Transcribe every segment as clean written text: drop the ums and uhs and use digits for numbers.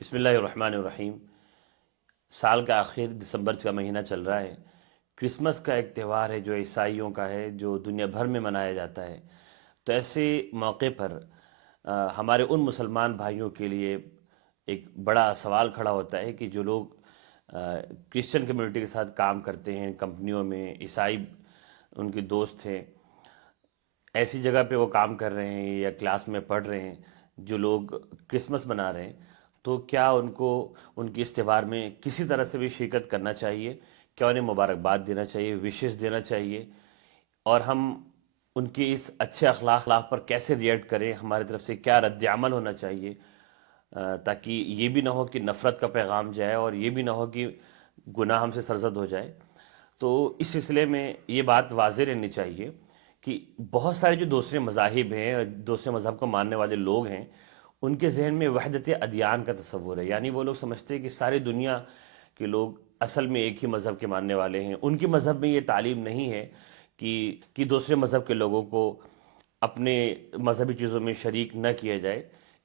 بسم اللہ الرحمن الرحیم۔ سال کا آخر دسمبر کا مہینہ چل رہا ہے۔ کرسمس کا ایک تہوار ہے جو عیسائیوں کا ہے، جو دنیا بھر میں منایا جاتا ہے۔ تو ایسے موقع پر ہمارے ان مسلمان بھائیوں کے لیے ایک بڑا سوال کھڑا ہوتا ہے کہ جو لوگ کرسچن کمیونٹی کے ساتھ کام کرتے ہیں، کمپنیوں میں عیسائی ان کے دوست ہیں، ایسی جگہ پہ وہ کام کر رہے ہیں یا کلاس میں پڑھ رہے ہیں، جو لوگ کرسمس منا رہے ہیں، تو کیا ان کو ان کی اس تہوار میں کسی طرح سے بھی شرکت کرنا چاہیے؟ کیا انہیں مبارکباد دینا چاہیے، وشز دینا چاہیے؟ اور ہم ان کی اس اچھے اخلاق پر کیسے ریئیکٹ کریں؟ ہماری طرف سے کیا رد عمل ہونا چاہیے تاکہ یہ بھی نہ ہو کہ نفرت کا پیغام جائے اور یہ بھی نہ ہو کہ گناہ ہم سے سرزد ہو جائے؟ تو اس سلسلے میں یہ بات واضح رہنی چاہیے کہ بہت سارے جو دوسرے مذاہب ہیں، دوسرے مذہب کو ماننے والے لوگ ہیں، ان کے ذہن میں وحدت ادیان کا تصور ہے، یعنی وہ لوگ سمجھتے ہیں کہ ساری دنیا کے لوگ اصل میں ایک ہی مذہب کے ماننے والے ہیں۔ ان کے مذہب میں یہ تعلیم نہیں ہے کہ دوسرے مذہب کے لوگوں کو اپنے مذہبی چیزوں میں شریک نہ کیا جائے۔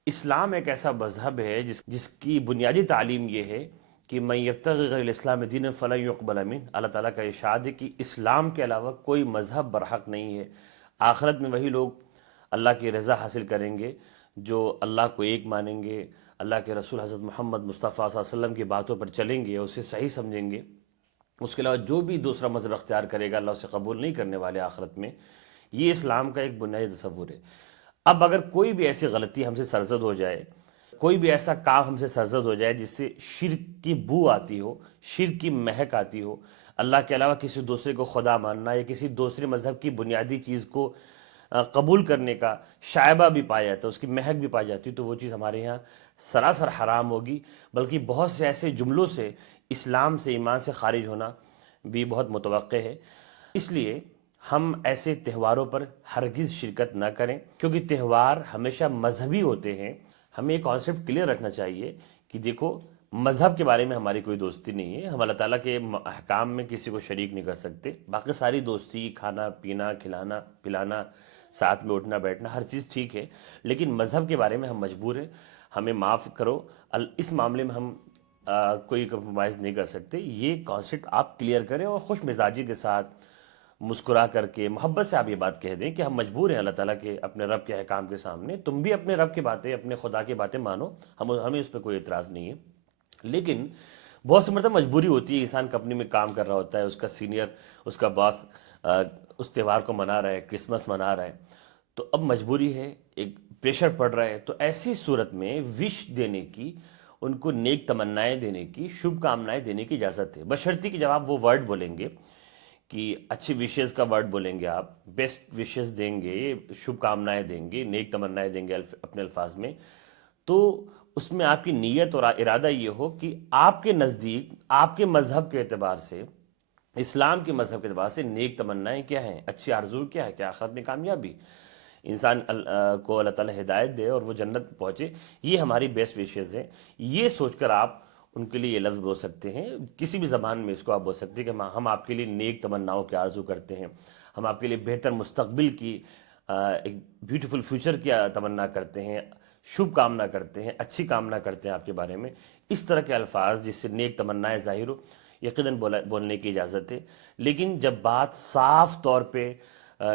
اسلام ایک ایسا مذہب ہے جس کی بنیادی تعلیم یہ ہے کہ من یبتغی غیر الاسلام دینا فلن یقبل منہ۔ اللہ تعالیٰ کا ارشاد ہے کہ اسلام کے علاوہ کوئی مذہب برحق نہیں ہے۔ آخرت میں وہی لوگ اللہ کی رضا حاصل کریں گے جو اللہ کو ایک مانیں گے، اللہ کے رسول حضرت محمد مصطفیٰ صلی اللہ علیہ وسلم کی باتوں پر چلیں گے، اسے صحیح سمجھیں گے۔ اس کے علاوہ جو بھی دوسرا مذہب اختیار کرے گا، اللہ اسے قبول نہیں کرنے والے آخرت میں۔ یہ اسلام کا ایک بنیادی تصور ہے۔ اب اگر کوئی بھی ایسی غلطی ہم سے سرزد ہو جائے، کوئی بھی ایسا کام ہم سے سرزد ہو جائے جس سے شرک کی بو آتی ہو، شرک کی مہک آتی ہو، اللہ کے علاوہ کسی دوسرے کو خدا ماننا یا کسی دوسرے مذہب کی بنیادی چیز کو قبول کرنے کا شائبہ بھی پایا جاتا ہے، اس کی مہک بھی پائی جاتی ہے، تو وہ چیز ہمارے یہاں سراسر حرام ہوگی۔ بلکہ بہت سے ایسے جملوں سے اسلام سے، ایمان سے خارج ہونا بھی بہت متوقع ہے۔ اس لیے ہم ایسے تہواروں پر ہرگز شرکت نہ کریں، کیونکہ تہوار ہمیشہ مذہبی ہوتے ہیں۔ ہمیں ایک کانسیپٹ کلیئر رکھنا چاہیے کہ دیکھو، مذہب کے بارے میں ہماری کوئی دوستی نہیں ہے، ہم اللہ تعالیٰ کے احکام میں کسی کو شریک نہیں کر سکتے۔ باقی ساری دوستی، کھانا پینا، کھلانا پلانا، ساتھ میں اٹھنا بیٹھنا، ہر چیز ٹھیک ہے، لیکن مذہب کے بارے میں ہم مجبور ہیں، ہمیں معاف کرو۔ اس معاملے میں ہم کوئی کمپرومائز نہیں کر سکتے۔ یہ کانسیپٹ آپ کلیئر کریں اور خوش مزاجی کے ساتھ مسکرا کر کے محبت سے آپ یہ بات کہہ دیں کہ ہم مجبور ہیں اللہ تعالیٰ کے اپنے رب کے احکام کے سامنے، تم بھی اپنے رب کی باتیں، اپنے خدا کی باتیں مانو، ہمیں اس پہ کوئی اعتراض نہیں ہے۔ لیکن بہت سی مرتبہ مجبوری ہوتی ہے، انسان کمپنی میں کام کر رہا ہوتا ہے، اس کا سینئر، اس کا باس اس تہوار کو منا رہا ہے، کرسمس منا رہا ہے، تو اب مجبوری ہے، ایک پریشر پڑ رہا ہے، تو ایسی صورت میں وش دینے کی، ان کو نیک تمنائیں دینے کی، شبھ کامنائیں دینے کی اجازت ہے، بشرطی کہ جب آپ وہ ورڈ بولیں گے کہ اچھی وشز کا ورڈ بولیں گے، آپ بیسٹ وشز دیں گے، شبھ کامنائیں دیں گے، نیک تمنائیں دیں گے اپنے الفاظ میں، تو اس میں آپ کی نیت اور ارادہ یہ ہو کہ آپ کے نزدیک، آپ کے مذہب کے اعتبار سے، اسلام کے مذہب کے اعتبار سے نیک تمنائیں کیا ہیں، اچھی آرزو کیا ہے کہ آخرت میں کامیابی، انسان کو اللہ تعالیٰ ہدایت دے اور وہ جنت پہنچے، یہ ہماری بیسٹ وشز ہیں۔ یہ سوچ کر آپ ان کے لیے یہ لفظ بول سکتے ہیں، کسی بھی زبان میں اس کو آپ بول سکتے ہیں کہ ہم آپ کے لیے نیک تمناؤں کی آرزو کرتے ہیں، ہم آپ کے لیے بہتر مستقبل کی، ایک بیوٹیفل فیوچر کی تمنا کرتے ہیں، شبھ کامنا کرتے ہیں، اچھی کامنا کرتے ہیں آپ کے بارے میں۔ اس طرح کے الفاظ جس سے نیک تمنائیں ظاہر ہو، یقیناً بولنے کی اجازت ہے۔ لیکن جب بات صاف طور پہ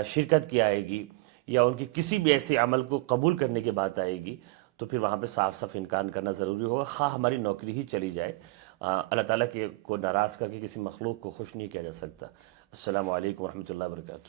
شرکت کی آئے گی یا ان کی کسی بھی ایسے عمل کو قبول کرنے کی بات آئے گی، تو پھر وہاں پہ صاف صاف انکار کرنا ضروری ہوگا، خواہ ہماری نوکری ہی چلی جائے۔ اللہ تعالیٰ کو ناراض کر کے کسی مخلوق کو خوش نہیں کیا جا سکتا۔ السلام علیکم ورحمۃ اللہ وبرکاتہ۔